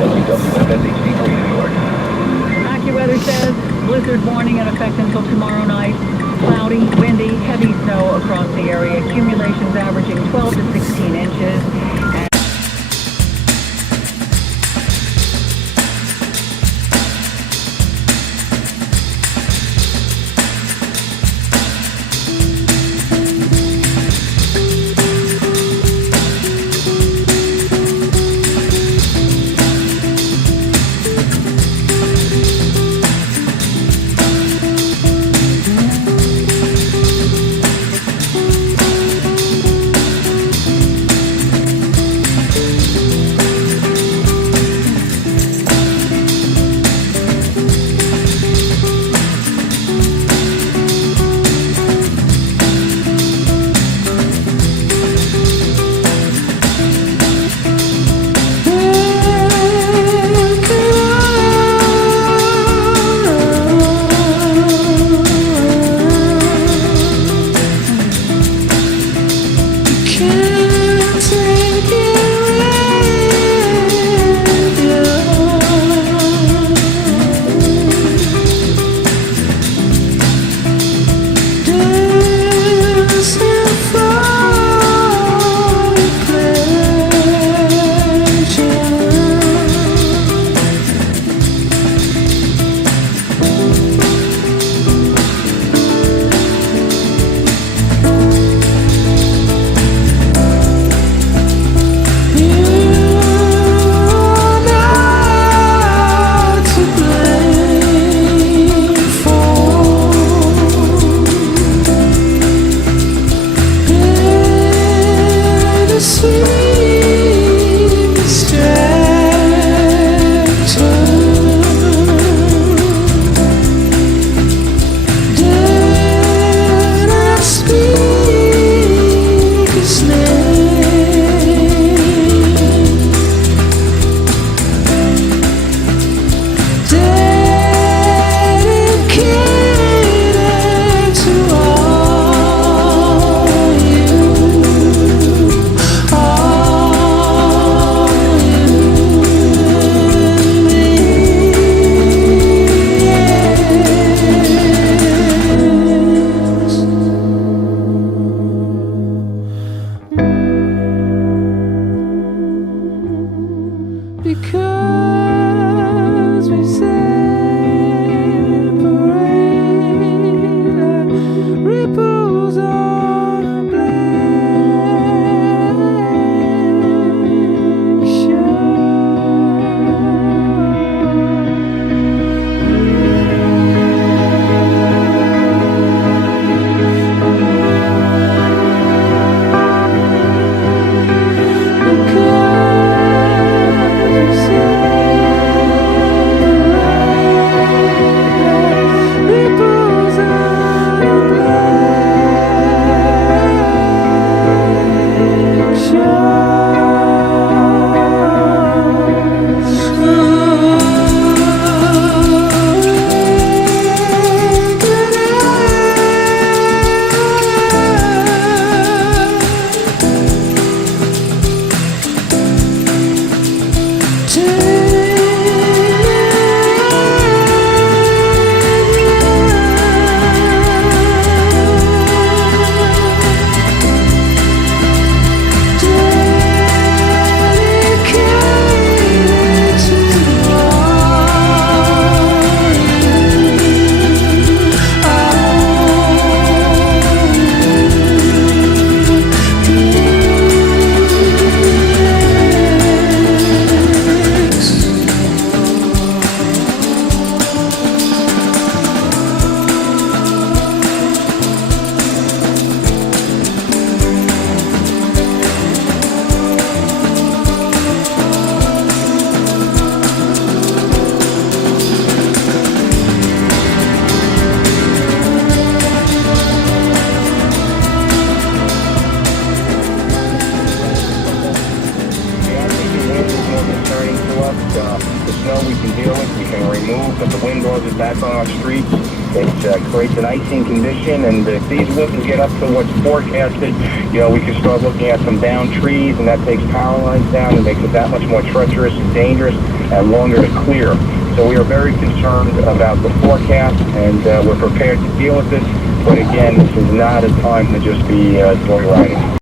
WWFSHD3 New York. AccuWeather says blizzard warning in effect until tomorrow night. Cloudy, windy, heavy snow across the area. Accumulations averaging 12 to 16 inches. Because we separate like ripples on a blank shore. Because we separate the snow we can deal with, we can remove, but the wind doors are back on our streets. It creates an icing condition, and if these winds get up to what's forecasted, we can start looking at some downed trees, and that takes power lines down and makes it that much more treacherous and dangerous and longer to clear. So we are very concerned about the forecast, and we're prepared to deal with this. But again, this is not a time to just be joyriding.